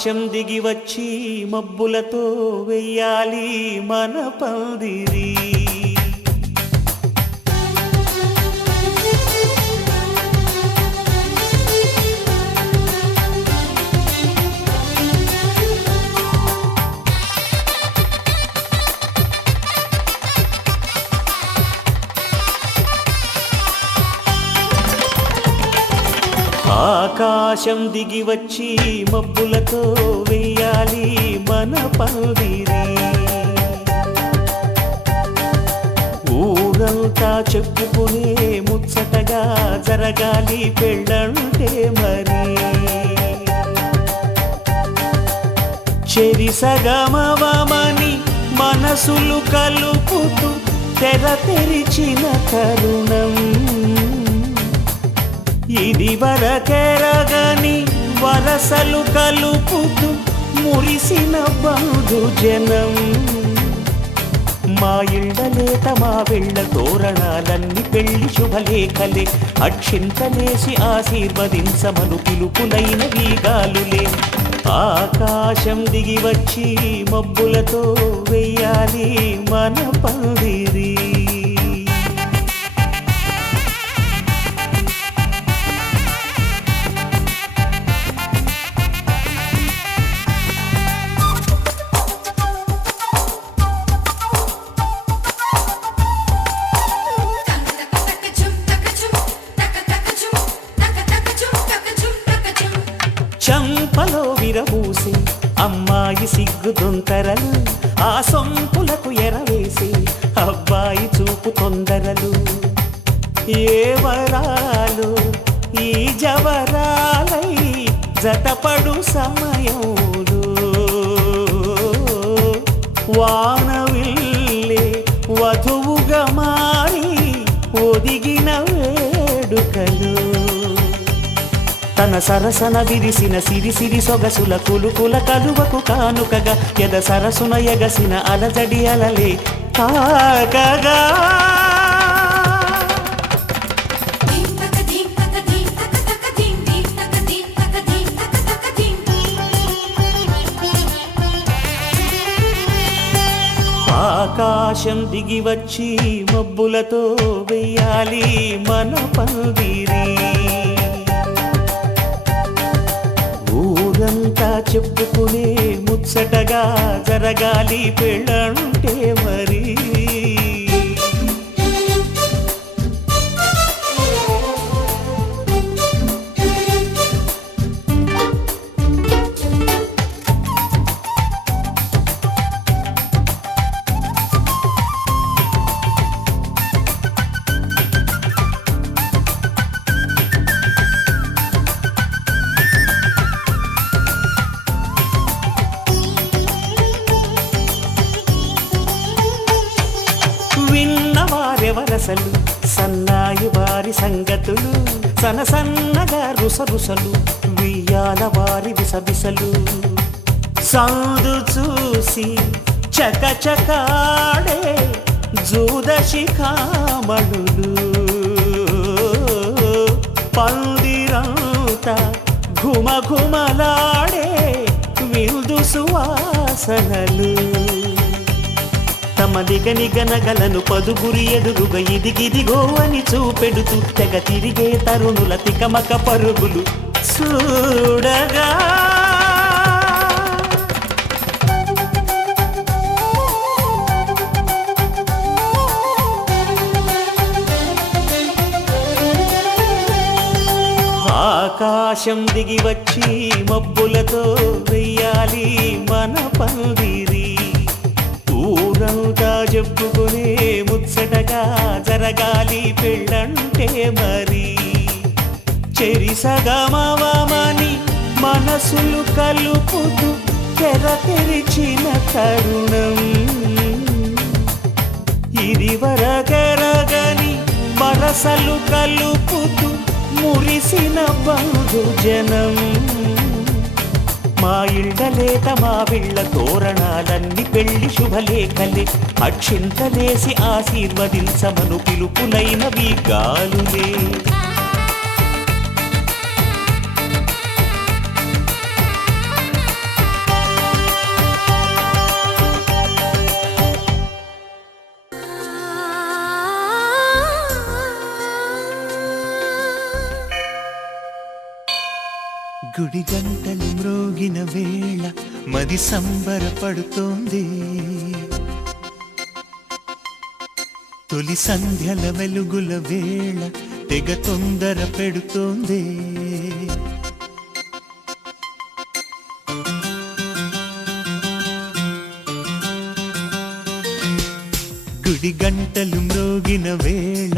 ఆకాశం దిగి వచ్చి మబ్బులతో వెయ్యాలి మన పందిరి. ఆకాశం దిగి వచ్చి మబ్బులతో వెయ్యాలి మన పందిరి. ఊరంతా చెప్పుకునే ముచ్చటగా జరగాలి పెళ్ళంటే మరి. చెరిసగమవమని మనసులు కలుపుతూ తెర తెరిచిన తరుణం. ఇది వరకెరగని వరసలు కలుపుతూ మురిసిన బంధుజనం. మా ఇళ్ళలేత మా వెళ్ళ తోరణాలన్నీ పెళ్లి శుభలేఖలే. అక్షింతలేసి ఆశీర్వదించమను పిలుపులైన వీగాలులే. ఆకాశం దిగి వచ్చి మబ్బులతో వెయ్యాలి మన పందిరి. చంపలో విరబూసి అమ్మాయి సిగ్గు దొంతరలు. ఆ సొంపులకు ఎరవేసి అబ్బాయి చూపు తొందరలు. ఏ వరాలు ఈ జవరాలై జతపడు సమయంలో. వానవిల్లే వధువుగా మారి ఒదిగిన వేడుకలు. తన సరసన విరిసిన సిరిసిరి సొగసుల కులుకుల కలువకు కానుకగా ఎద సరసున ఎగసిన అలజడి అలలే తాకగా. ఆకాశం దిగి వచ్చి మబ్బులతో వెయ్యాలి మన పందిరి. ఊరంతా చెప్పుకునే ముచ్చటగా జరగాలి పెళ్ళంటే మరి. విన్నవారెవరసలు సన్నాయి వారి సంగతులు. సనసన్నగా రుసరుసలు వియ్యాల వారి విసబిసలు. సందు చూసి చకచకాడే జూదశిఖామణులు. పందిరంతా ఘుమఘుమలాడే విందు సువాసనలు. తమ నిగనిగనగలను పదుగురి ఎదురుగా ఇదిగిదిగో అని చూపెడుతూ తెగ తిరిగే తరుణుల తికమక పరుగులు చూడగా. ఆకాశం దిగి వచ్చి మబ్బులతో వెయ్యాలి మన పందిరి. ఊరంతా చెప్పుకునే ముచ్చటగా జరగాలి పెళ్ళంటే మరి. చెరిసగమవమని మనసులు కలుపుతూ తెర తెరిచిన తరుణం. ఇది వరకెరగని వరసలు కలుపుతూ మురిసిన బంధుజనం. మా ఇళ్ళలేత మా వెళ్ళ తోరణాలన్నీ పెళ్లి శుభలేఖలే. అక్షింతలేసి ఆశీర్వదించమను పిలుపులైన వీగాలులే. గుడి గంటలు మ్రోగిన వేళ మది సంబరపడుతోంది తొలి సంధ్యల వెలుగుల వేళ తెగ తొందర పెడుతోంది గుడి గంటలు మ్రోగిన వేళ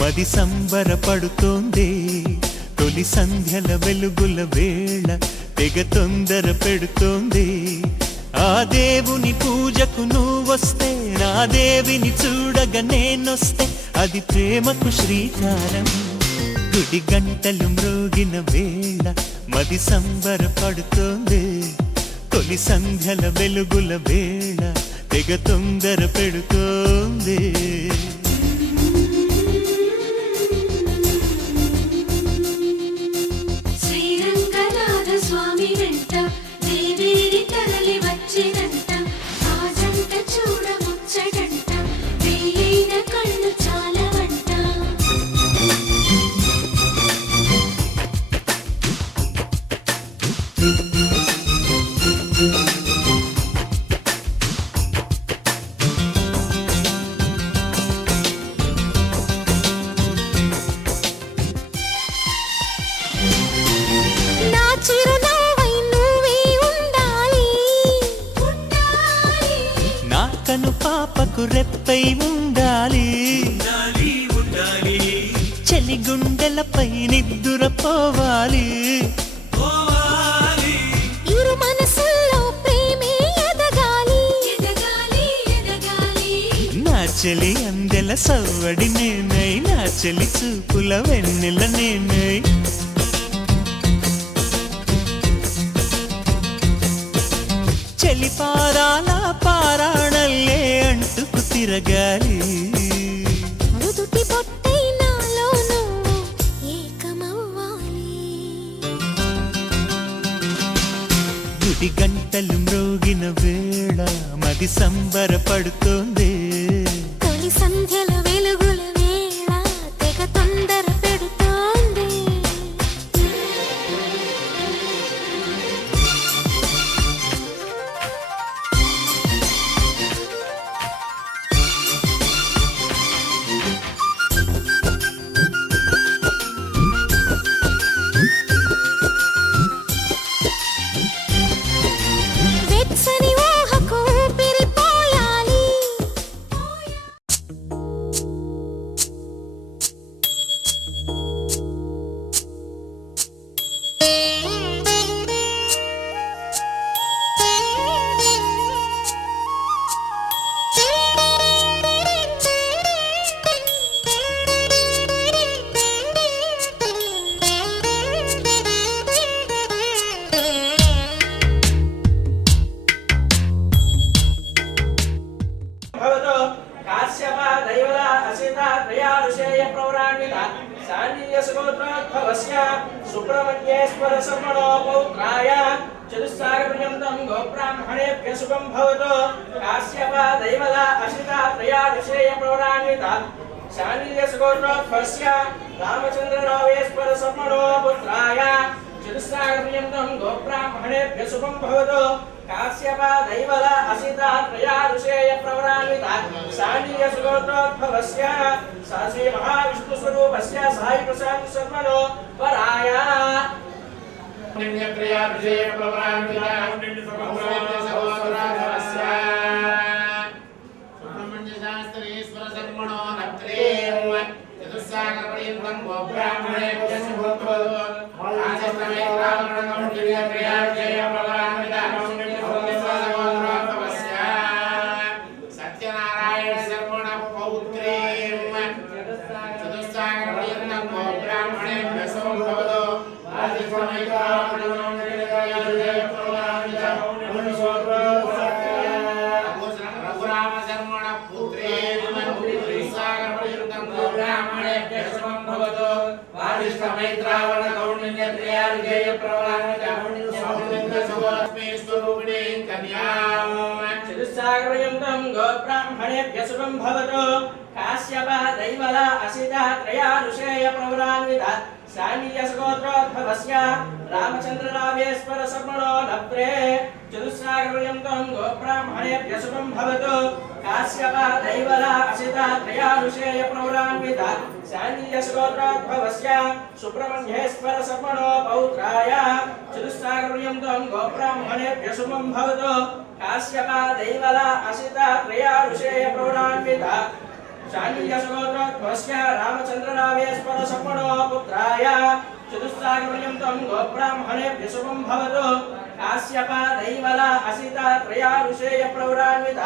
మది సంబరపడుతోంది తొలి సంధ్యల వెలుగుల వేళ తెగ తొందర పెడుతోంది ఆ దేవుని పూజకు నువ్వొస్తే నా దేవిని చూడగా నేనొస్తే అది ప్రేమకు శ్రీకారం గుడి గంటలు మ్రోగిన వేళ మది సంబరపడుతోంది తొలి సంధ్యల వెలుగుల వేళ తెగ తొందర పెడుతోంది కను పాపకు రెప్పై ఉండాలి చలి గుండెలపై నిద్దురపోవాలి ఇరు మనసుల్లో ప్రేమే ఎదగాలి నా చెలి అందెల సవ్వడి నేనై నా చెలి చూపుల వెన్నెల నేనై చెలి పారాల పారాణల్లే అంటుకు తిరగాలి మృదుటి బొట్టై నాలో నువ్వు ఏకమవ్వాలి గుడి గంటలు మ్రోగిన వేళ మది సంబరపడుతోంది తొలి సంధ్యల వెలుగుల వేళ తెగ తొందర పెడుతోంది सुब्रह्मण्येश्वर सर्वणो पौत्राय चतुस्सागपर्यन्तं गोब्राह्मणेभ्यः शुभं भवतु काश्यप दैवल अशिता त्रयादशेय प्रवरान्विता शाण्डिल्यसुगोत्रोद्भवस्य रामचन्द्ररावेश्वर सर्वणो पुत्राय चतुस्सागपर्यन्तं गोब्राह्मणेभ्यः शुभं भवतु काश्यप दैवल अशिता त्रयादशेय प्रवरान्विता शाण्डिल्यसुगोत्रोद्भवस्य श्री महाविष्णुस्वरूपस्य साई प्रसाद सर्वणो वराय सुब्रह्मण्यशास्त्रीश्वर सर्वणो नत्रेव चतुस्सागरपर्यन्तं गोब्राह्मणेभ्यः शुभं सत्यनारायण सर्वण पौत्रे चतुस्सागरपर्यन्तं गोब्राह्मणेभ्यः शुभं भवतु रघुराम शर्मण पुत्रे चतुस्सागरपर्यन्तं गोब्राह्मणेभ्यः शुभं भवतु वादिष्ठमैत्रावण कौण्डिन्यत्रयार्जेय प्रवरान्वितस्वरूपिणे कन्यां चतुस्सागरपर्यन्तं गोब्राह्मणेभ्यः शुभं भवतु काश्यप दैवल असिता त्रयादशेय प्रवरान्विता శాండిల్యసగోత్రోద్భవస్య రామచంద్రరావేశ్వర శర్మణో నప్రే చతుస్సాగరపర్యంతం గోబ్రాహ్మణేభ్యః శుభం భవతు కాశ్యప దైవల అసిత త్రయారుషేయ ప్రవరాన్విత శాండిల్యసగోత్రోద్భవస్య సుబ్రహ్మణ్యేశ్వర శర్మణో పౌత్రాయ చతుస్సాగరపర్యంతం గోబ్రాహ్మణేభ్యః శుభం భవతు కాశ్యప దైవల అసిత త్రయారుషేయ ప్రవరాన్విత శాండిల్యసగోత్రోద్భవస్య రామచంద్రరావేశ్వర శర్మణో పుత్రాయ చతుస్సాగరపర్యంతం గోబ్రాహ్మణేభ్యః శుభం భవతు కాశ్యప దైవల అసిత త్రయారుషేయ ప్రవరాన్విత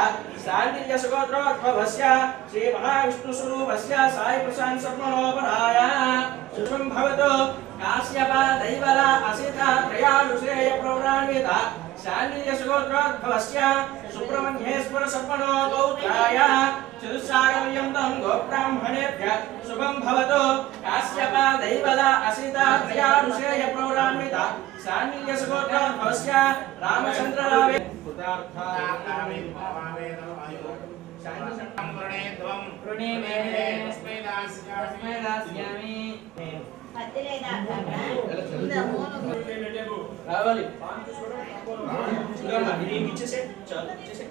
శాండిల్యసగోత్రోద్భవస్య శ్రీ మహావిష్ణుస్వరూపస్య సాయి ప్రశాంత్ శర్మణోపరాయ శుభం భవతు కాశ్యప దైవల అసిత త్రయారుషేయ ప్రవరాన్విత శాండిల్యసగోత్రోద్భవస్య సుబ్రహ్మణ్యేశ్వర శర్మణో పౌత్రాయ చతుస్సాగరపర్యంతం గోబ్రాహ్మణేభ్యః శుభం భవతు కాశ్యప దైవల అసిత త్రయారుషేయ ప్రవరాన్విత శాండిల్యసగోత్రోద్భవస్య రామచంద్రరావే రావాలి ఇచ్చేసే చాలు ఇచ్చేసే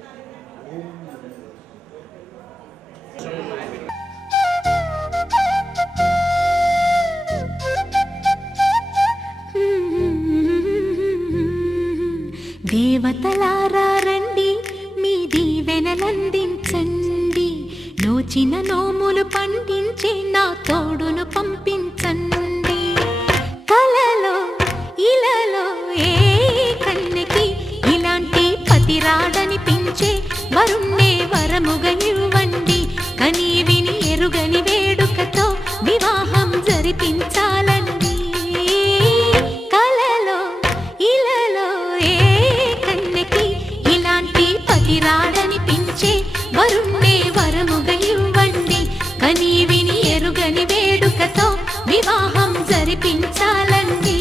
దేవతలారా రండి మీ దీవెనలందించండి నోచిన నోములు పండించే నా తోడును పంపించండి కలలో ఇలలో ఏ కన్నెకి ఇలాంటి పతి రాడనిపించే వరుణ్ణే వరముగా ఇవ్వండి కని విని ఎరుగని వేడుకతో వివాహం జరిపించాలండి కలలో ఇలలో ఏ కన్నెకి ఇలాంటి పతి రాడనిపించే వరుణ్ణే వరముగా ఇవ్వండి కని విని ఎరుగని వేడుకతో వివాహం జరిపించాలండి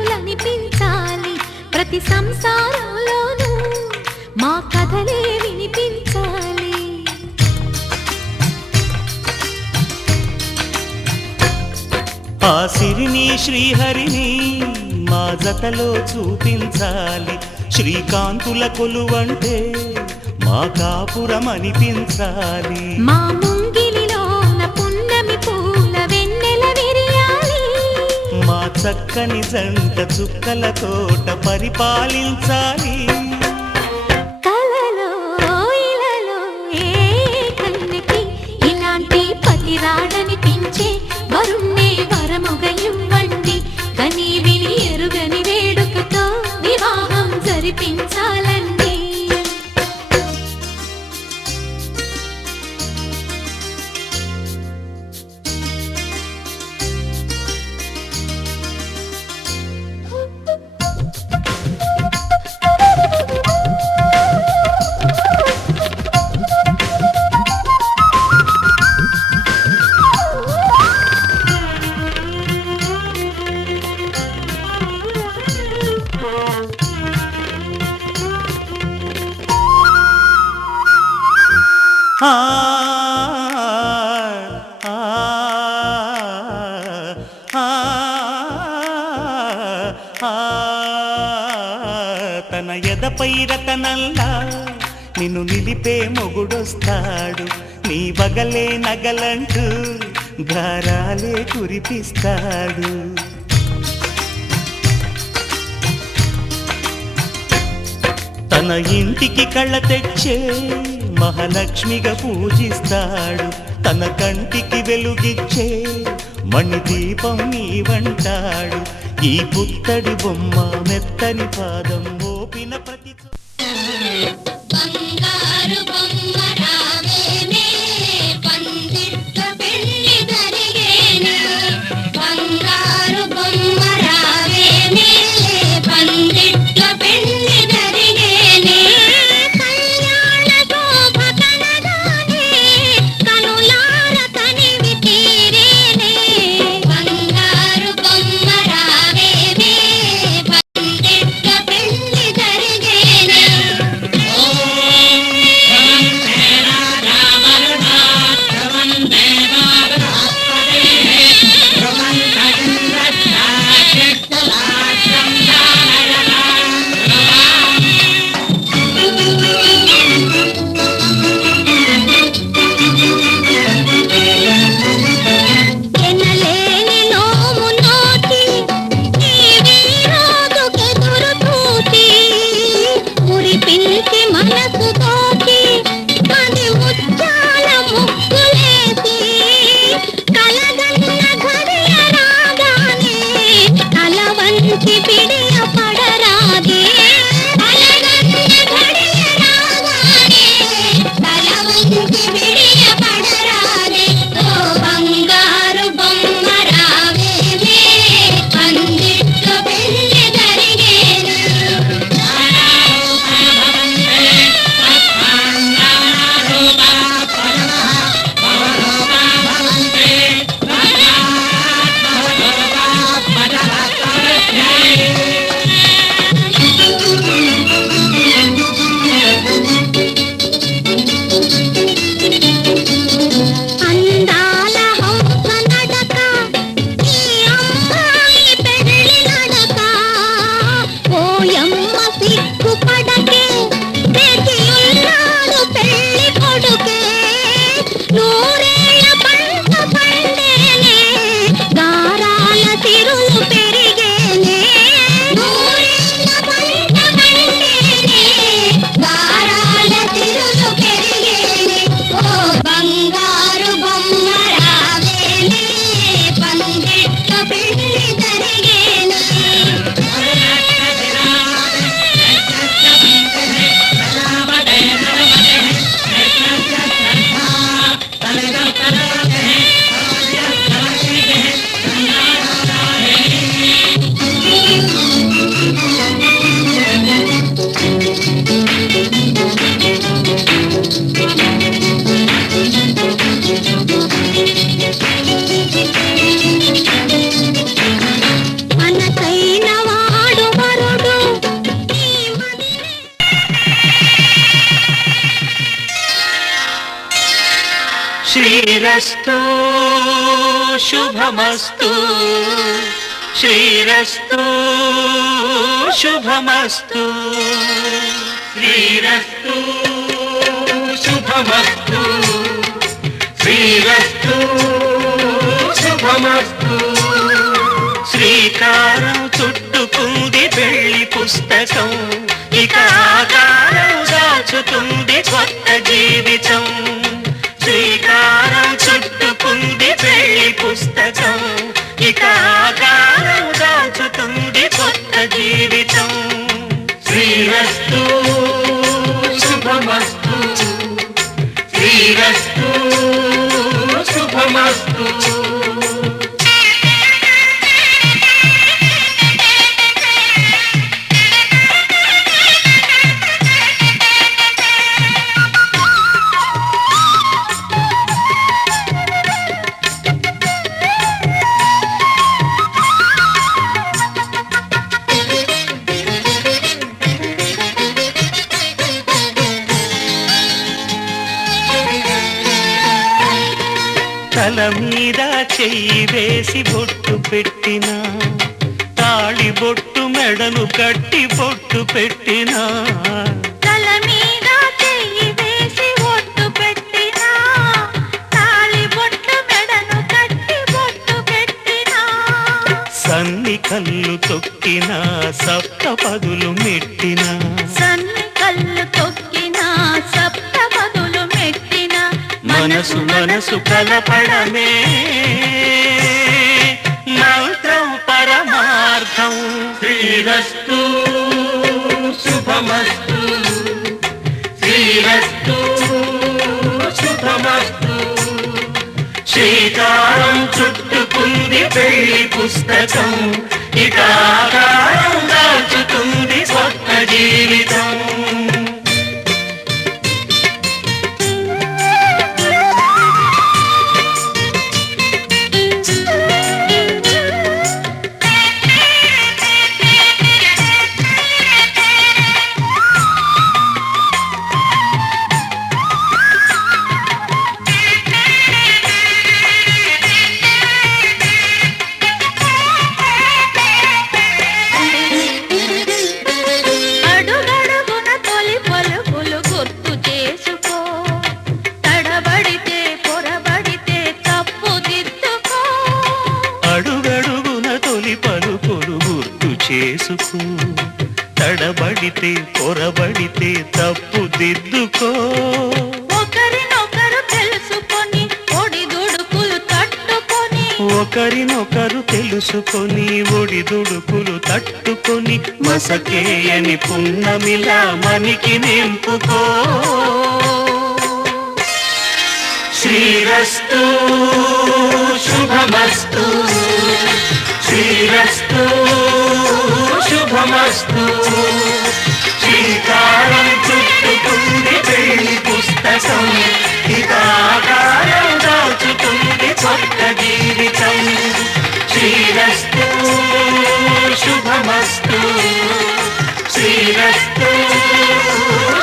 దంపతులనిపించాలి ప్రతి సంసారంలోనూ మా కథలే వినిపించాలి ఆ సిరిని శ్రీహరిని మా జతలో చూపించాలి శ్రీకాంతుల కొలువంటే మా కాపురం అనిపించాలి మా ముంగిలిలోన పున్నమి పూల వెన్నెల విరియాలి మా చక్కని జంట చుక్కల తోట పరిపాలించాలి కలలో ఇలలో ఏ కన్నెకి ఇలాంటి పతి రాడనిపించే వరుణ్ణే వరముగా ఇవ్వండి కని విని ఎరుగని వేడుకతో వివాహం జరిపించాలండి తన ఎదపై రతనల్లా నిన్ను నిలిపే మొగుడొస్తాడు నీ బగలే నగలంటూ గారాలే కురిపిస్తాడు తన ఇంటికి కళ్ళ తెచ్చే మహాలక్ష్మిగా పూజిస్తాడు తన కంటికి వెలుగిచ్చే మణిదీపం నీవంటాడు ఈ పుత్తడి బొమ్మ మెత్తని పాదం మోపిన ప్రతి బంగారు బొమ్మ రావేనే పందిట్ల పెళ్లి జరిగేనే బంగారు బొమ్మ రావేనే పందిట్ల పెళ్లి జరిగేనే కళ్యాణ శోభ కనగానే కనులార తనివి తీరేనే బంగారు బొమ్మ రావేనే పందిట్ల పెళ్లి జరిగేనే ఎనలేని నోము నోటి నీవి రోజుకెదురు చూచి కురిపించి మనసు తోటి పది ముత్యాల ముక్కులేసి కలగన్న ఘడియ రాగానే తల వంచి పిడియ పడరాదే కలగన్న ఘడియ రాగానే తల వంచి పిడియ పడరాదే ఓ బంగారు బొమ్మ రావేనే పందిట్ల పెళ్లి జరిగేనే అందాల హంస నడక ఈ అమ్మాయి పెళ్లి నడక ఓయమ్మ సిగ్గు పడకే తెచ్చియున్నాడు పెళ్లి కొడుకే నూరేళ్ల పంట పండేనే గారాల తిరులు పెరిగేనే నూరేళ్ల పంట పండేనే గారాల తిరులు పెరిగేనే ఓ బంగారు బొమ్మ రావేనే పందిట్ల పెళ్లి జరిగేనే మనసైన వాడు వరుడు నీ మదినే శ్రీరస్తు శుభమస్తు శ్రీరస్తు శుభమస్తు శ్రీరస్తు శుభమస్తు శ్రీరస్తు శుభమస్తు శ్రీకారం చుట్టుకుంది పెళ్లి పుస్తకం ఇక ఆకారం దాచుతుంది కొత్త జీవితం శ్రీకారం చుట్టుకుంది పెళ్లి పుస్తకం ఇక ఆకారం దాచుతుంది కొత్త జీవితం శ్రీరస్తు శుభమస్తు శ్రీరస్తు శుభమస్తు తల మీద చెయ్యి వేసి బొట్టు పెట్టినా తాళి బొట్టు మెడను కట్టి బొట్టు పెట్టినా తల మీద చెయ్యి వేసి ఒట్టు పెట్టినా తాళి బొట్టు మెడను కట్టి బొట్టు పెట్టినా సన్ని కళ్ళు తొక్కినా సప్త పదులు మెట్టినా సన్ని కళ్ళు తొక్కినా సప్త పదులు మనసు మనసు కలపడమే మంత్రం పరమార్థం. శ్రీరస్తు శుభమస్తు, శ్రీరస్తు శుభమస్తు. శ్రీకారం చుట్టుకుంది పెళ్లి పుస్తకం, ఇక ఆకారం దాచుతుంది స్వప్న జీవితం. చేసుకో, తడబడితే పొరబడితే తప్పు దిద్దుకో. ఒకరినొకరు తెలుసుకొని ఒడిదుడుకులు తట్టుకొని, ఒకరినొకరు తెలుసుకొని ఒడిదుడుకులు తట్టుకొని మసకేయని పున్నమిలా మనికి నింపుకో. శ్రీరస్తు శుభమస్తు, శ్రీరస్తు శుభమస్తు. శ్రీకారం చుట్టుకుంది పెళ్లి పుస్తకం, ఇకాకారం దాచుతుంది కొత్త జీవితం. శ్రీరస్తు శుభమస్తు, శ్రీరస్తు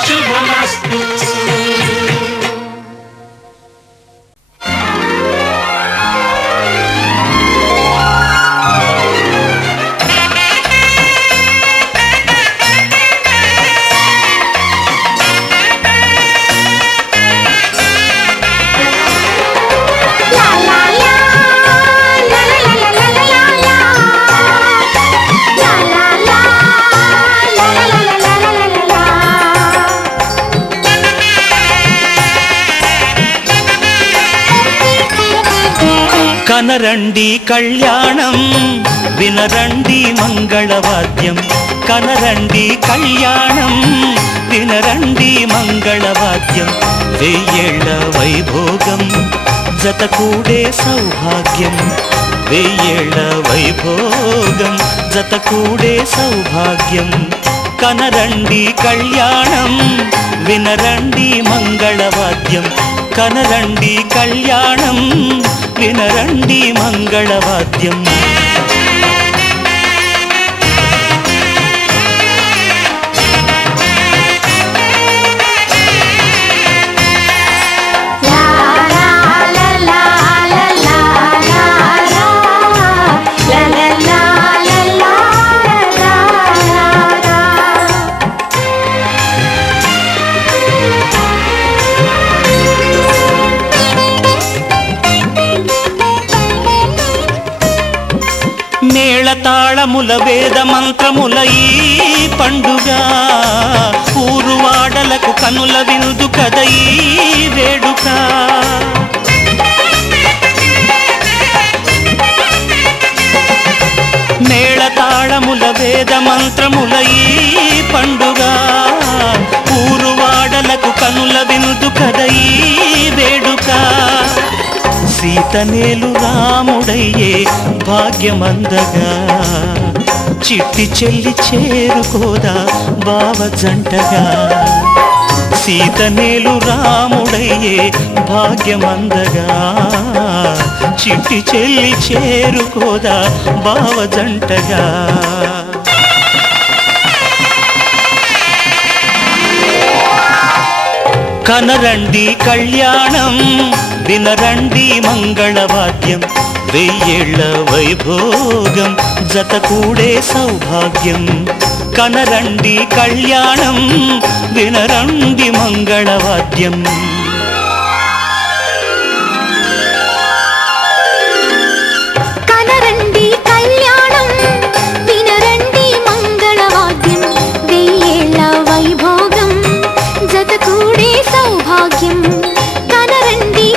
శుభమస్తు. కనరండి కళ్యాణం, వినరండి మంగళవాద్యం. కనరండి కళ్యాణం, వినరండి మంగళవాద్యం. వెయ్యేళ్ల వైభోగం జతకూడే సౌభాగ్యం, వెయ్యేళ్ల వైభోగం జతకూడే సౌభాగ్యం. కనరండి కళ్యాణం, వినరండి మంగళవాద్యం. కనరండి కళ్యాణం, వినరండి మంగళవాద్యం. మేళతాళముల వేద మంత్రముల ఈ పండుగ, ఊరువాడలకు కనుల విందు కద ఈ వేడుక. మేళతాళముల వేద మంత్రముల ఈ పండుగ, ఊరువాడలకు కనుల విందు కద ఈ వేడుక. సీతనేలు రాముడయ్యే భాగ్యమందగా, చిట్టి చెల్లి చేరుకోదా బావ జంటగా. సీతనేలు రాముడయ్యే భాగ్యమందగా, చిట్టి చెల్లి చేరుకోదా బావ జంటగా. కనరండి కళ్యాణం, వినరండి మంగళవాద్యం. వెయ్యేళ్ల వైభోగం జతకూడే సౌభాగ్యం. కనరండి కళ్యాణం, వినరండి మంగళవాద్యం. కనరండి కళ్యాణం, వినరండి మంగళవాద్యం. వెయ్యేళ్ల వైభోగం జతకూడే సౌభాగ్యం. కనరండి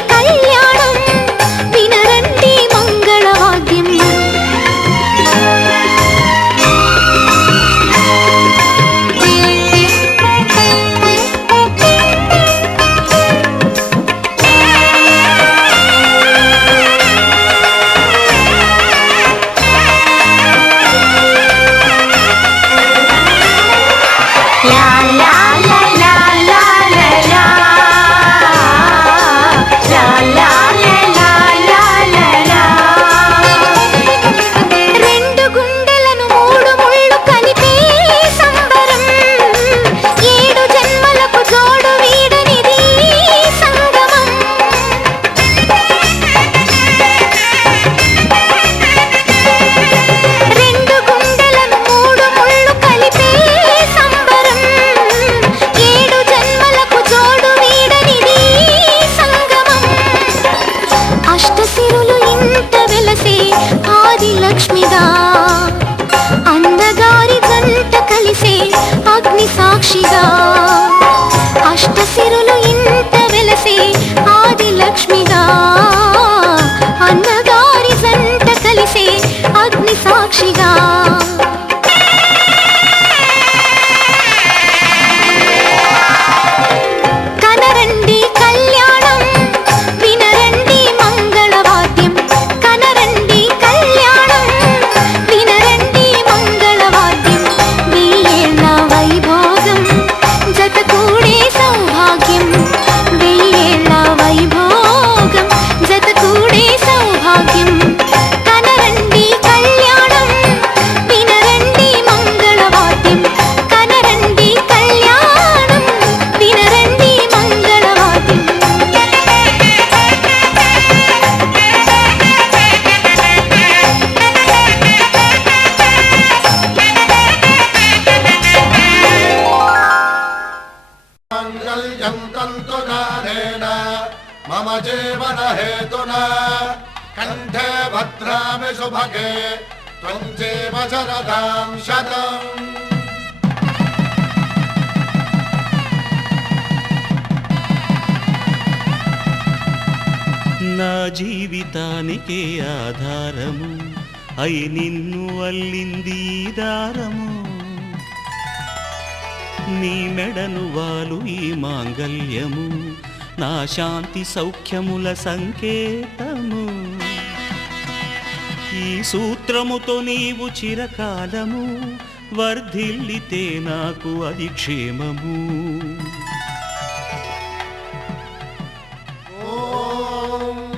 లక్ష్మిగా అన్నగారి జంట కలిసే అగ్ని సాక్షిగా అష్టసిరులు ఇంట వెలసే ఆది లక్ష్మిగా అన్నగారి జంట కలిసే అగ్ని సాక్షిగా కనరండి కళ్యాణం వినరండి మంగళవాద్యం కనరండి కళ్యాణం వినరండి మంగళవాద్యం వెయ్యేళ్ళ వైభోగం జత కూడే సౌభాగ్యం వెయ్యేళ్ళ వైభోగం జత కూడే సౌభాగ్యం కనరండి కళ్యాణం వినరండి మంగళవాద్యం కనరండి కళ్యాణం వినరండి మంగళవాద్యం माङ्गल्यं तन्तुनानेन मम जीवनहेतुना कण्ठे भद्रामि सुभगे त्वं जीव शरदां शतम् నా జీవితానికే ఆధారము అయి నిన్ను అల్లింది ఈ దారము నీ మెడను వాలు ఈ మాంగల్యము నా శాంతి సౌఖ్యముల సంకేతము ఈ సూత్రముతో నీవు చిరకాలము వర్ధిల్లితే నాకు అది క్షేమము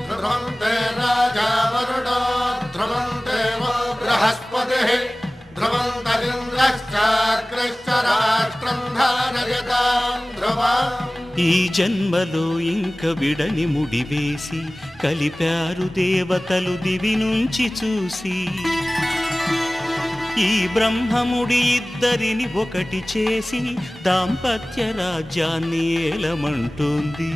ध्रुवन्ते राजा वरुणो ध्रुवन्ते वो बृहस्पतिः ध्रुवन्तरिन्द्रश्चाग्रश्च राष्ट्रं धारयतां ध्रुवम् ఈ జన్మలో ఇంక విడని ముడివేసి కలిపారు దేవతలు దివి నుంచి చూసి ఈ బ్రహ్మముడి ఇద్దరిని ఒకటి చేసి దాంపత్య రాజ్యాన్ని ఏలమంటుంది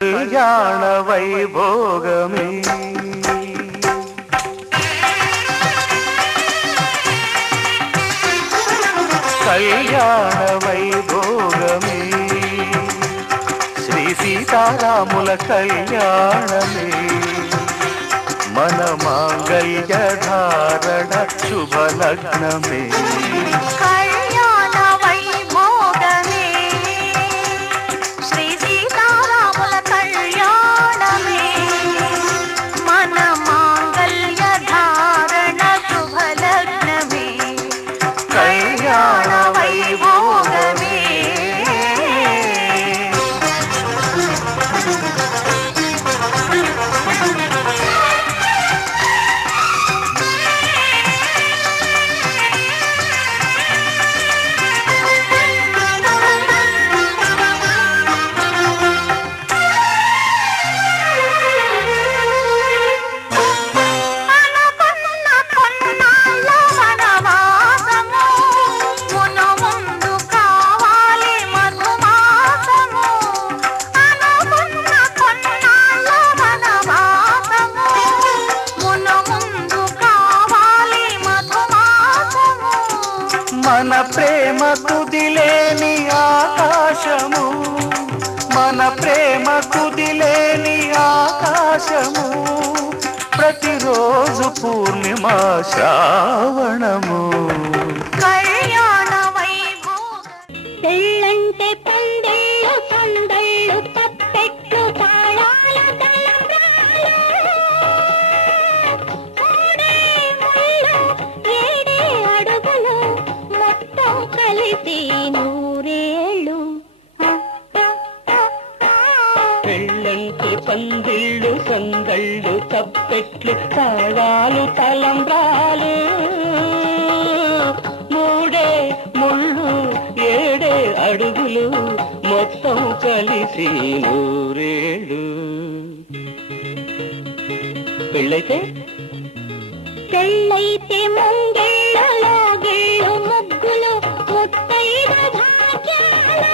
కళ్యాణ వైభోగమే కళ్యాణ వైభోగమే శ్రీ సీతారాముల కళ్యాణమే మన మాంగళ్య ధారణ శుభలగ్నమే కళ్యాణ వైభోగమే శ్రీ సీతారాముల కళ్యాణమే మన మాంగళ్య ధారణ శుభలగ్నమే కళ్యాణ వైభోగమే మన ప్రేమ కుదిలేని ఆకాశము మన ప్రేమ కుదిలేని ఆకాశము ప్రతిరోజు పూర్ణిమ శ్రావణము కళ్యాణ వైభోగమే పెళ్ళంటే పందిళ్ళు పందళ్ళు తప్పెట్లు తాళాల తలంబ్రాలు మూడే ముళ్ళు ఏడే అడుగులు మొత్తం కలిసి నూరేళ్ళు పెళ్ళంటే పందిళ్ళు సందళ్ళు తప్పెట్లు తాళాలు తలంబ్రాలు మూడే ముళ్ళు ఏడే అడుగులు మొత్తం కలిసి నూరేళ్ళు. పెళ్ళైతే పెళ్ళైతే ముంగిళ్ళలో గిళ్ళు ముగ్గులు ముత్తైద భాగ్యాలు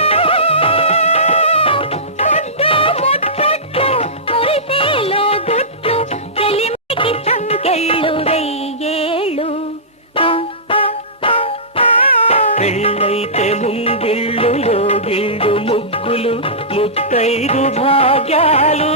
ముద్దు ముచ్చట్లు మురిసేలో గుట్లు చెలిమికి సంకెళ్ళు వెయ్యేళ్ళు. పెళ్ళైతే ముంగిళ్ళు యోగిళ్ళు ముగ్గులు ముత్తైదు భాగ్యాలు.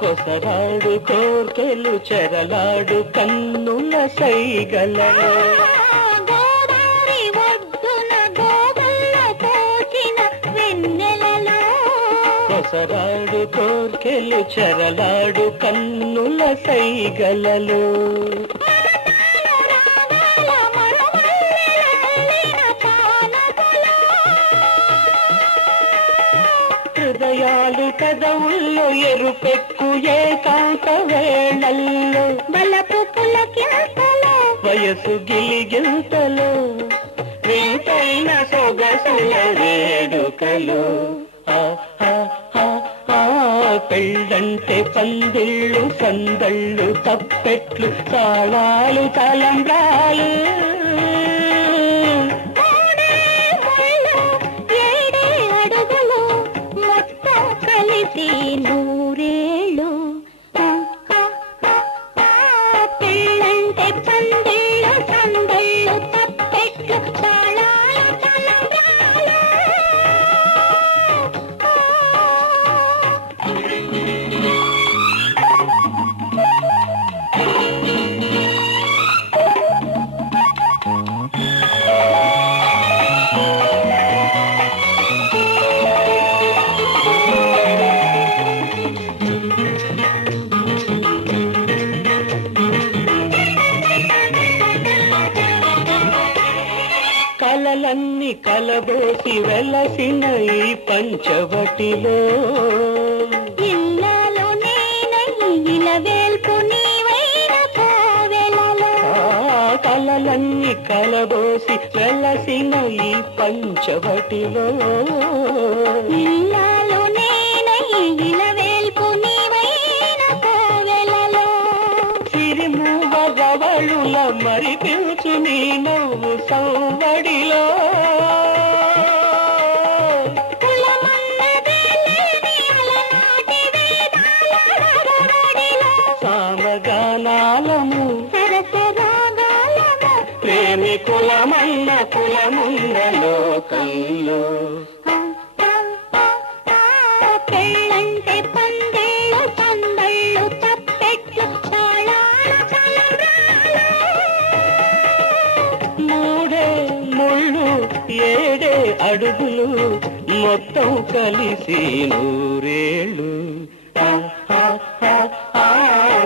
కొసరాడు కోర్కెలు చెరలాడు కన్నుల సైగలలో గోదారి ఒడ్డున గోగుల్ల పోచిన వెన్నెలలో కొసరాడు కోర్కెలు చెరలాడు కన్నుల సైగలలో హృదయాలు కదవుల్లో ఎరుపెక్కు ఏకాంత వేళల్లో బలపు పులకింతలో వయసు గిలిగింతలో వింతైన సొగసుల వేడుకలు. పెళ్ళంటే పందిళ్ళు సందళ్ళు తప్పెట్లు తాళాలు తలంబ్రాలు కలిసి నూరేళ్ళు. పెళ్ళంటే పందిళ్ళు సందళ్ళు తప్పెట్లు తాళాలు తలంబ్రాలు. కలలన్నీ కలబోసి వెలసిన ఈ పంచవటిలో ఇల్లాలో నేనై ఇలవేల్పు నీవైన కోవెలలో కలలన్నీ కలబోసి వెలసిన ఈ పంచవటిలో ఇల్లాలో నేనై ఇలవేల్పు నీవైన కోవెలలో సిరిమూవ గవళుల మరి పిలుచు నీ నవ్వు సౌవడిలో సామగానాలము సరసరాగాలము ప్రేమికులమన్న కులమున్న లోకంలో పెళ్ళంటే పందిళ్ళు సందళ్ళు తప్పెట్లు తాళాలు తలంబ్రాలు. మూడే ముళ్ళు ఏడే అడుగులు మొత్తం కలిసి నూరేళ్ళు.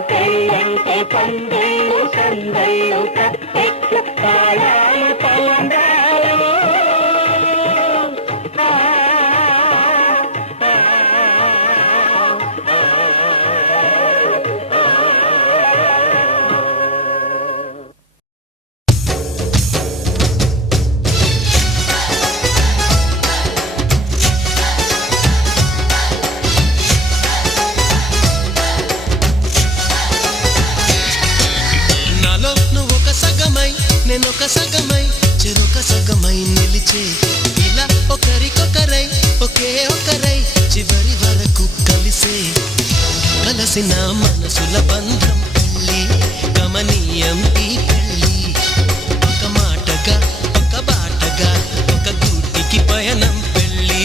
పెళ్ళంటే పందిళ్ళు సందళ్ళు తప్పెట్లు తాళాలు తలంబ్రాలు. నేనొక సగమై చెరొక సగమై నిలిచే ఇలా ఒకరికొకరై ఒకే ఒకరై చివరి వరకు కలిసే కలసిన మనసుల బంధం పెళ్ళి గమనీయం ఈ పెళ్ళి ఒక మాటగా ఒక బాటగా ఒక గూటికి పయనం పెళ్ళి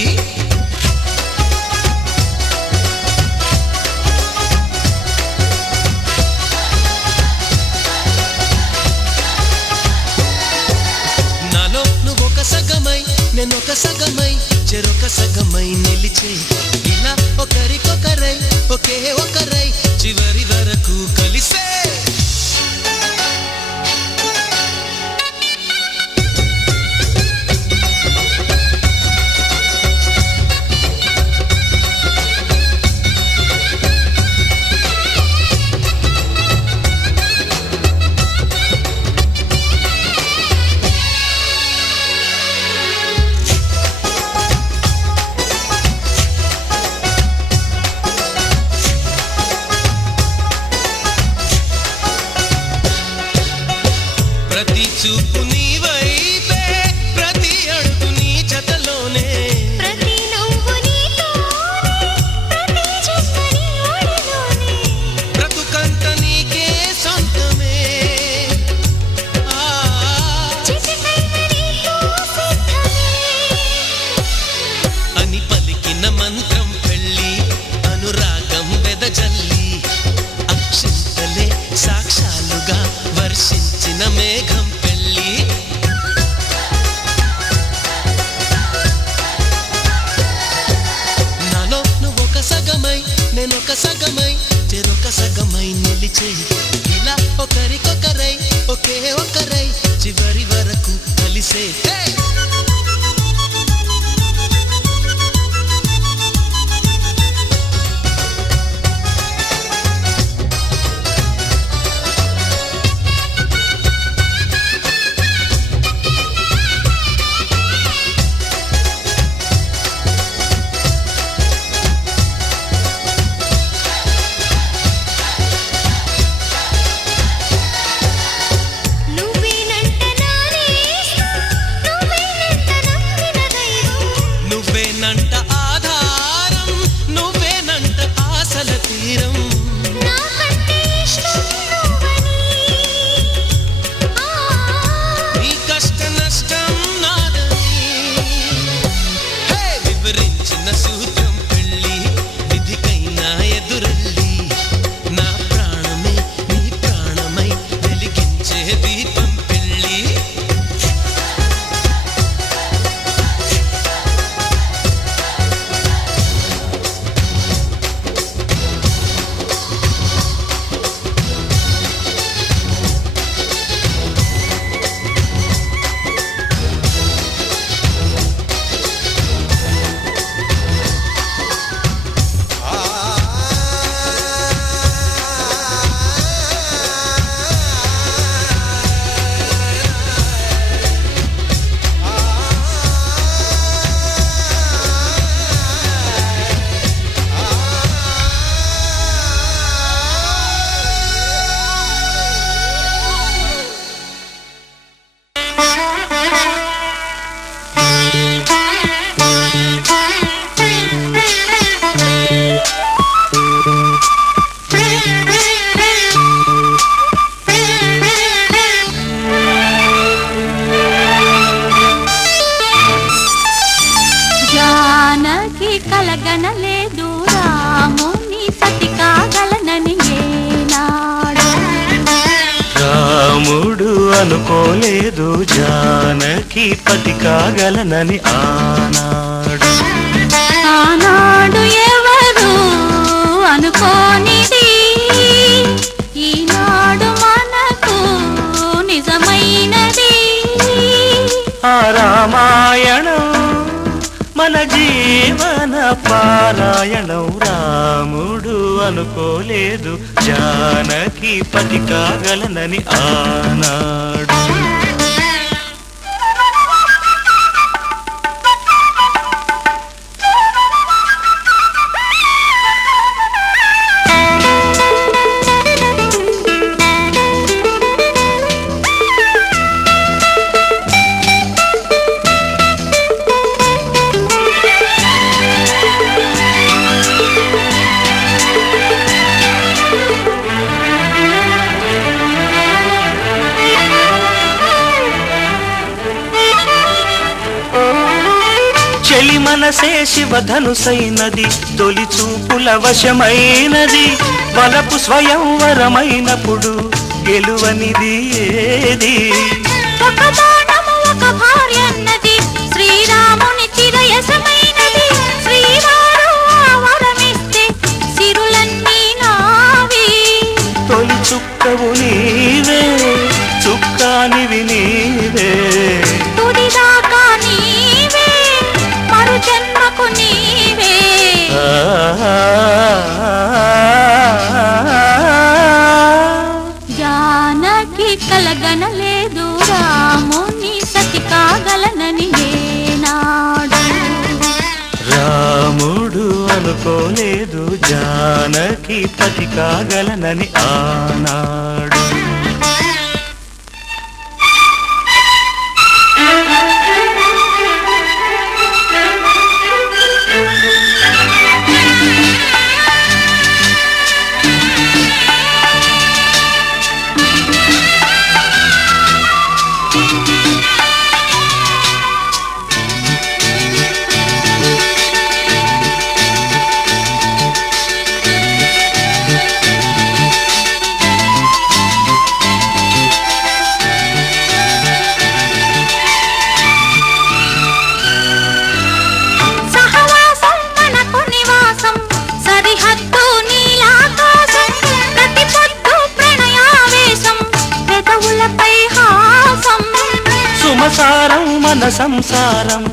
చెరొక సగమై నిలిచే ఇలా ఒకరికొకరై ఒకే ఒకరై చివరి వరకు కలిసే ప్రతి చూపు నీ వైపే ప్రతి అడుగు నీ జతలోనే ప్రతి నవ్వు నీతోనే ప్రతి జన్మ నీ ఒడిలోనే బ్రతుకంత నీకే సొంతమే చిటికైన నీతో సిద్ధమే అని పలికిన మంత్రం పెళ్ళి అనురాగం వెదజల్లి అక్షంతలే సాక్షాలుగా వర్షించిన మేఘం పెళ్ళి నాలో నువ్వొక సగమై నేనొక సగమై చెరొక సగమై నిలిచే ఇలా ఒకరికొకరై ఒకే ఒకరై చివరి వరకు కలిసే నువ్వేనంట నానేస్తా నువ్వేనంట నమ్మిన దైవం నువ్వేనంట ఆధారం నువ్వేనంట ఆశల తీరం నాకంటే ఇష్టం నువ్వని నీ కష్ట నష్టం నాదని వివరించిన సూత్రం పెళ్ళి విధికైనా ఎదురెళ్ళి నా ప్రాణమే నీ ప్రాణమై వెలిగించే దీపం పెళ్ళి జానకి కలగనలేదు రాముని సతి కాగలనని ఏనాడు రాముడు అనుకోలేదు జానకి పతి కాగలనని ఆనాడు ఆనాడు ఎవరు అనుకోనిది ఈనాడు మనకు నిజమైనది ఆ రామాయణం మన జీవన పారాయణం రాముడు అనుకోలేదు జానకి పతి కాగలనని ఆనాడు చెలి మనసే శివధనుసైనది తొలి చూపుల వశమైనది వలపు స్వయంవరమైనప్పుడు గెలువనిది ఏది ఒక బాణము ఒక ఒక భార్య అన్నది శ్రీరాముని చిరయసమైనది. శ్రీవారు వరమిస్తే సిరులన్నీ నావి. తొలి చుక్కవు నీవే చుక్కానివి నీవే. తుదిదాకా నీవే మరు జన్మకు నీవే. జానకి కలగనలేదు రాముని సతి కాగలనని ఏనాడు. రాముడు అనుకోలేదు జానకి పతి కాగలనని ఆనాడు. సుమసారం మన సంసారం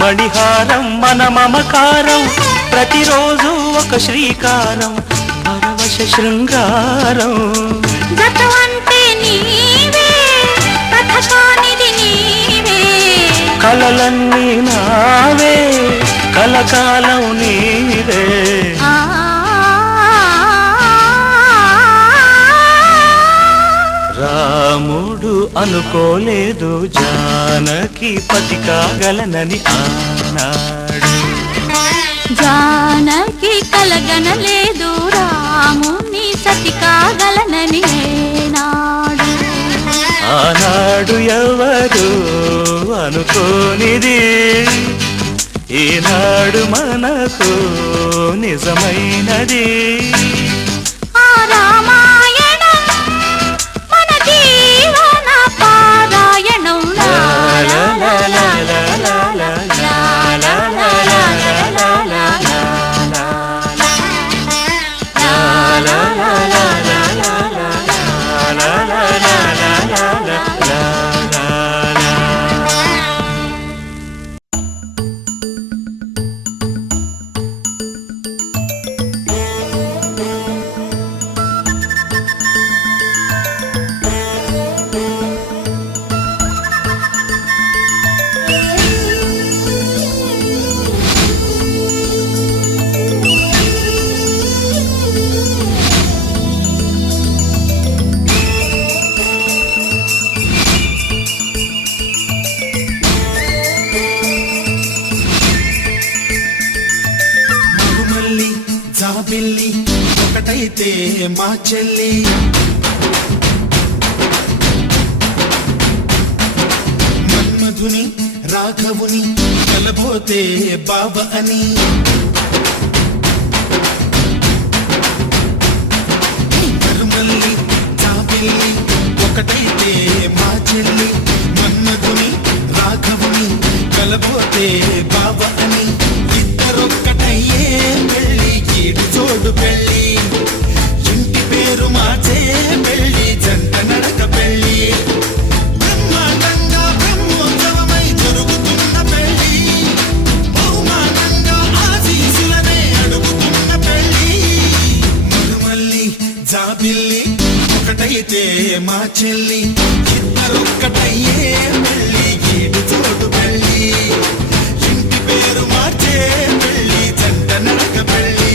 మణిహారం మన మమకారం. ప్రతిరోజు ఒక శ్రీకారం పరవశ శృంగారం. గతమంటే నీవే కథ కానిది నీవే. కలలన్నీ నావే కలకాలం నీవే. రాముడు అనుకోలేదు జానకి పతి కాగలనని ఆనాడు. జానకి కలగనలేదు రాముని సతి కాగలనని ఏనాడు. ఆనాడు ఎవరు అనుకోనిది ఈనాడు మనకు నిజమైనది. ఆ రామాయణం మన జీవన పారాయణం. లా లా లా లా లా లా లా లా లా లా లా లా లా. జాబిల్లి ఒకటైతే మా చెల్లి. మన్మధుని రాఘవుని కలబోతే బాబ అని. మరుమల్లి జాబిల్లి ఒకటైతే మా చెల్లి. మన్మధుని రాఘవుని కలబోతే బాబ అని. ఇద్దరొక్కటయ్యే పెళ్ళి కీడు జోడు పెళ్ళి. ఇంటి పేరు మార్చే పెళ్ళి జంట నడక పెళ్ళి. బ్రహ్మాండంగా బ్రహ్మోత్సవమై జరుగుతున్న పెళ్ళి. బహుమానంగా ఆశీసులనే అడుగుతున్న పెళ్ళి. మరుమల్లి జాబిల్లి ఒకటైతే మా చెల్లి. ఇద్దరొక్కటయ్యే పెళ్ళి కీడు జోడు పెళ్ళి. ఇంటి పేరు మార్చే పెళ్ళి జంట నడక పెళ్ళి.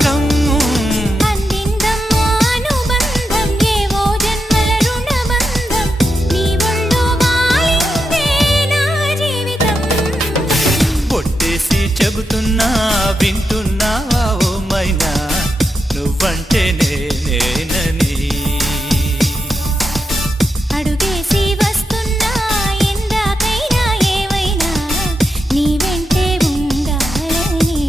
జాతకం అందిందమ్మా అనుబంధం ఏవో జన్మల రుణబంధం నీ ఒళ్ళో వాలిందే నా జీవితం పొట్టేసి చెబుతున్నా వింటున్నావా ఓ మైనా నువ్వంటే నేనేనని అడుగేసి వస్తున్నా ఎందాకైనా ఏవైనా నీ వెంటే ఉండాలని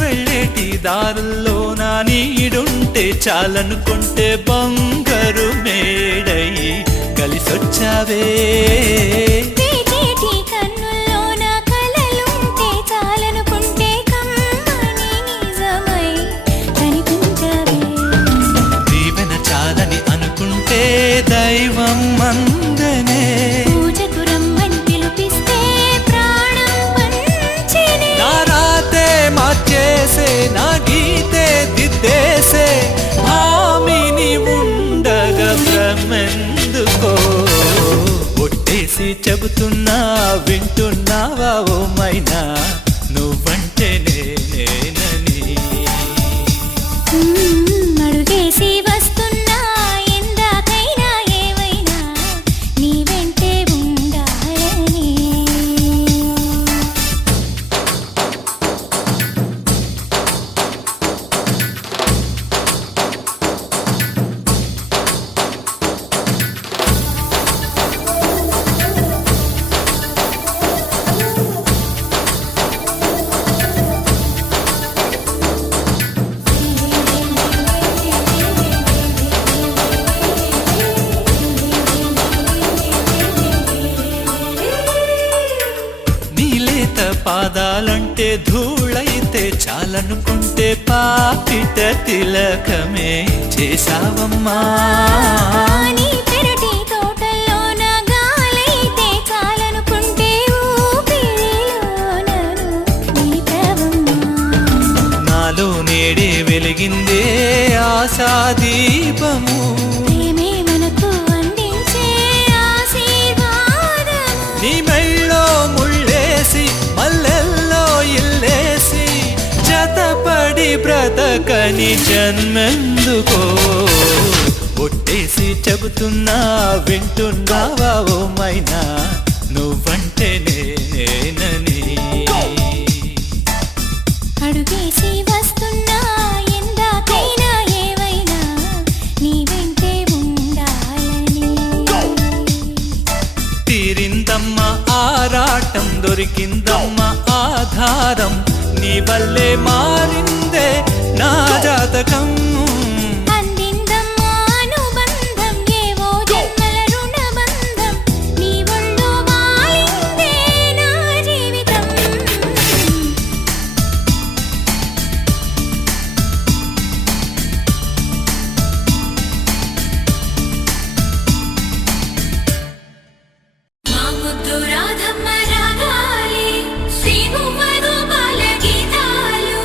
వెళ్ళేటి దారుల్లో నా నీడుంటే చాలనుకుంటే బంగారు మేడయి కలిసొచ్చావే వేచేటి కన్నుల్లో నా కలలుంటే చాలనుకుంటే కమ్మని నిజమై కనిపించవే దీవెన చాలని అనుకుంటే దైవం మందనే పూజకు రమ్మని పిలిపిస్తే ప్రాణం పంచెనే నా రాతే మార్చేసే నా గీతే దిద్దేసే హామీని ఉండగా భ్రమెందుకో ఒట్టేసి చెబుతున్నా వింటున్నావా ఓ మైనా నువ్వంటే నేనేనని అడుగేసి వస్తున్నా ఎందాకైనా ఏవైనా నీ వెంటే ఉండాలని నీలేత పాదాలంటే ధూళైతే చాలనుకుంటే పాపిట తిలకమే చేశావమ్మా నీ పెరటి తోటల్లో నా గాలైతే చాలనుకుంటే ఊపిరిలో నన్ను నిలిపావమ్మా నాలో నేడే వెలిగిందే ఆశాదీపము ప్రేమే మనకు అందించే ఆశీర్వాదము నీ మెళ్ళో ముళ్ళేసి మల్లెల్లో ఇల్లేసి జతపడి బ్రతకని జన్మెందుకో ఒట్టేసి చెబుతున్నా వింటున్నావా ఓ మైనా నువ్వంటే నేనేనని అడుగేసి వస్తున్నా ఎందాకైనా ఏవైనా నీ వెంటే ఉండాలని తీరిందమ్మా ఆరాటం దొరికిందమ్మా ఆధారం నీ వల్లే మారిందే నా జాతకం అందిందమ్మా అనుబంధం ఏవో జన్మల రుణబంధం నీ ఒళ్ళో వాలిందే నా జీవితం మా ముద్దు రాధమ్మ రాగాలే శ్రీమువ్వదు బాల గీతాలు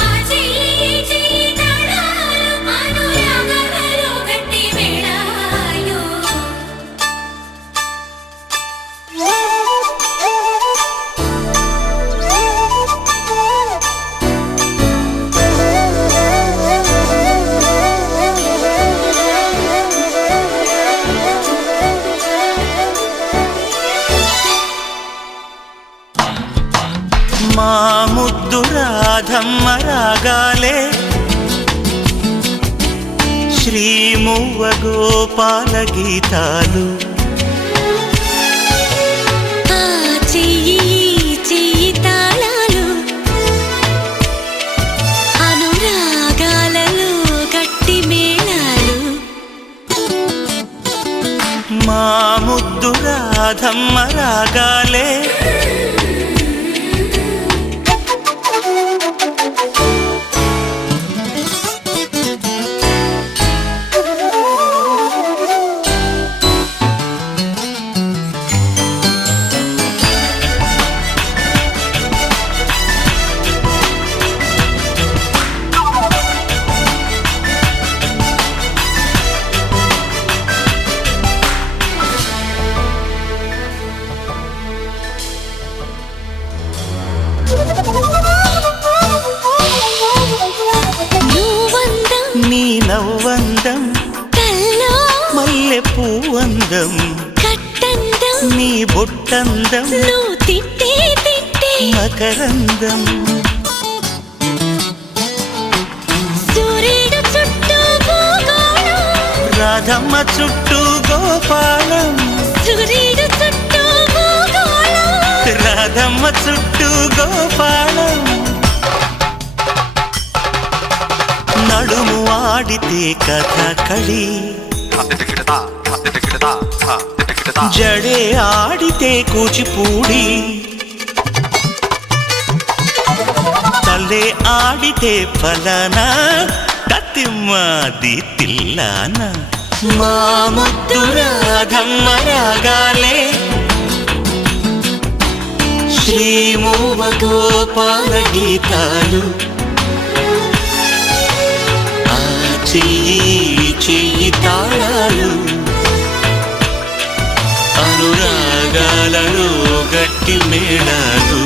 ఆ చెయ్యి చెయ్యి తడాలు అనురాగాలలో గట్టి మేళాలు మా ముద్దు రాధమ్మ రాగాలే శ్రీమువ్వ గోపాల గీతాలు ఆ చెయ్యి చెయ్యి తాళాలు అనురాగాలలో గట్టి మేళాలు మా ముద్దు రాధమ్మ రాగాలే నీ నవ్వందం మల్లె పూవందం నీ బొట్టందం మకరందం రాధమ్మ చుట్టూ గోపాలం రాధమ్మ చుట్టూ గోపాలం నడుము ఆడితే కథకళి జడే ఆడితే కూచిపూడి తలే ఆడితే ఫలానా తతిమ్మాది తిల్లాన మా ముద్దు రాధమ్మ రాగాలే శ్రీమూవ గోపాల గీతాలు చెయ్యి చెయ్యి తాళాలు అనురాగాలలో గట్టి మేళాలు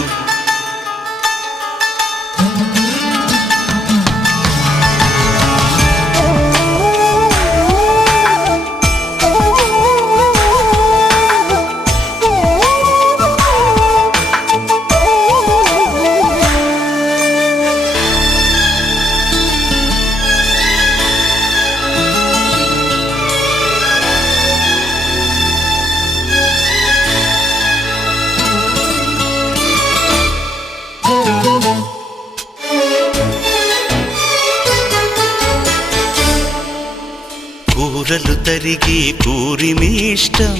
కూరలు తరిగి కూరిమి ఇష్టం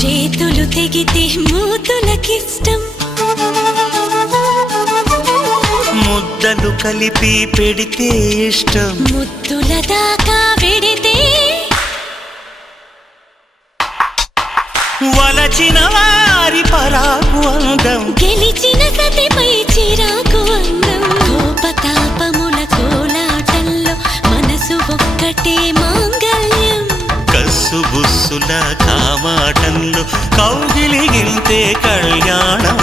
చేతులు తెగితే మూతులకిష్టం ముద్దలు కలిపి పెడితే ఇష్టం ముద్దుల దాకా వెడితే వలచిన వారి పరాకు అందం గెలిచిన సతిపై చిరాకు అందం కోపతాపముల కోలాటల్లో మనసు ఒక్కటే మాంగల్యం కస్సు బుస్సుల కామాటంలో కౌగిలిగితే కళ్యాణం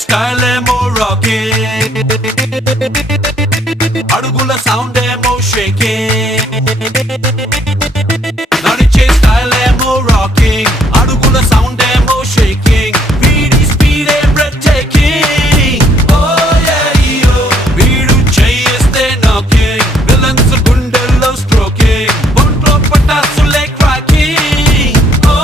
స్టైలేమో రాకింగ్ అడుగుల సౌండేమో షేకింగ్ నడిచే స్టైలేమో రాకింగ్ అడుగుల సౌండేమో షేకింగ్ వీడి స్పీడే బ్రెత్ టేకింగ్ ఓ యా యో వీడు చేస్తే నాకింగ్ విలన్స్ గుండెల్లో స్ట్రోకింగ్ ఒంట్లో పటాసులే క్రాకింగ్ ఓ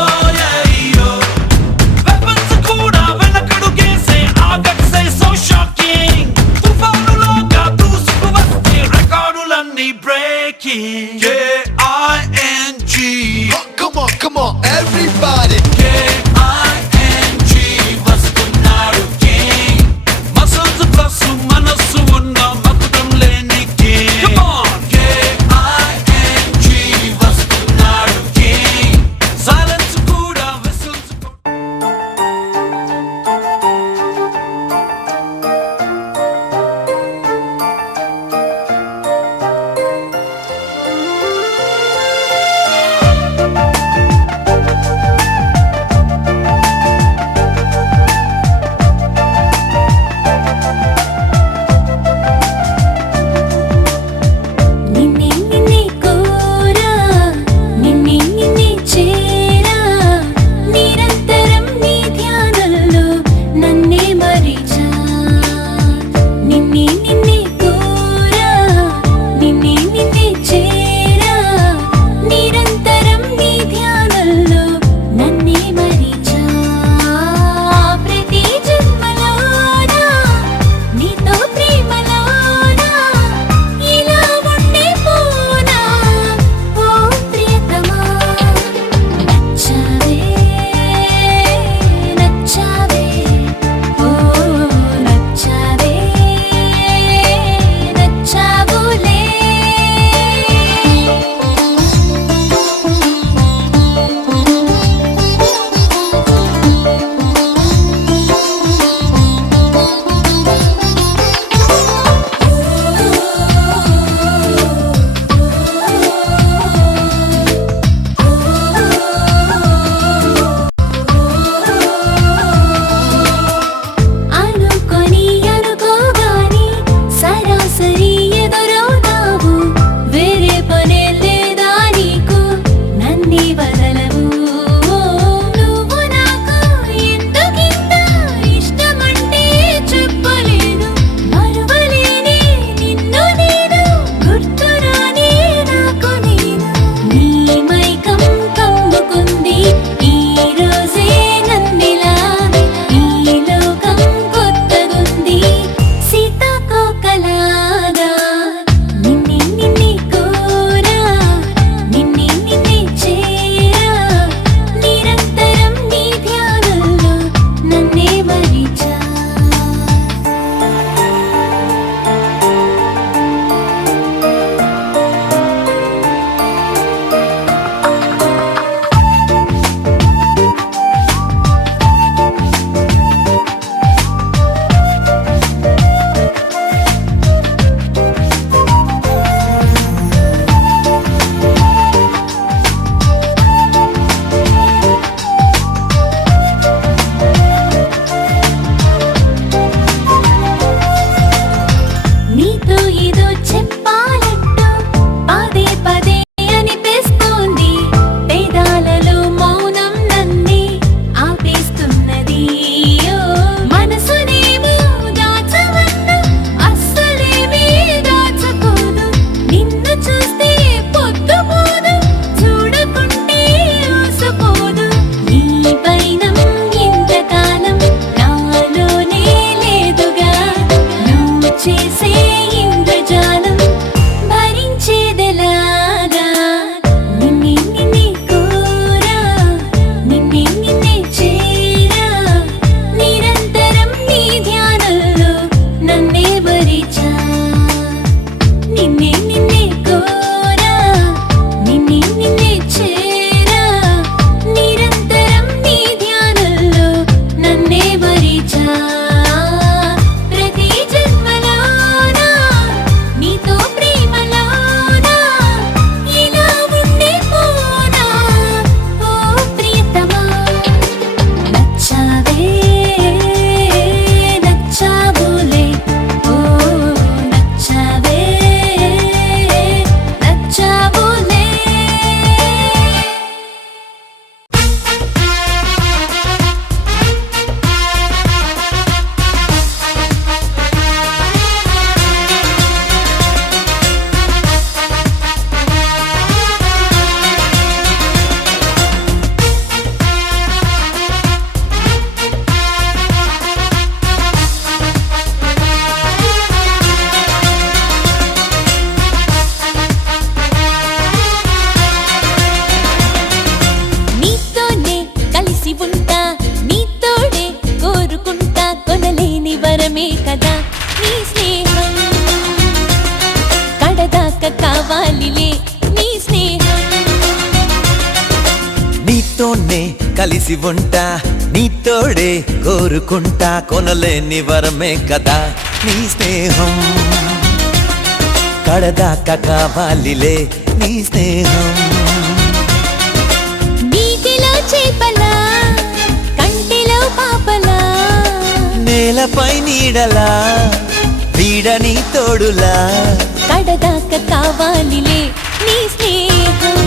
నీతోనే కలిసి ఉంటా నీ తోడే కోరుకుంటా కొనలేని వరమే కదా నీ స్నేహం కడదాకా కావాలిలే నీ స్నేహం నీటిలో చేపలా కంటిలో పాపలా నేలపై నీడలా వీడని తోడులా కడదాకా కావాలిలే నీ స్నేహం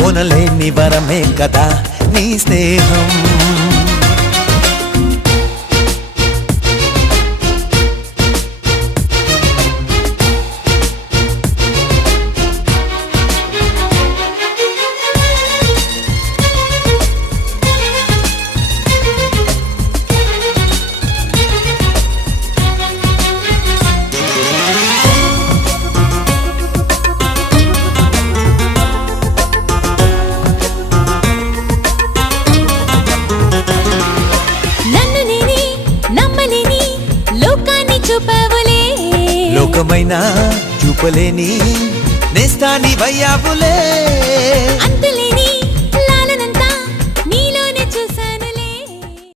కొనలేని వరమే కదా నీ స్నేహం నన్ను నేనే నమ్మలేని లోకాన్ని చూపవులే లోకమైనా చూపలేని నేస్తాని వయ్యావులే అంతులు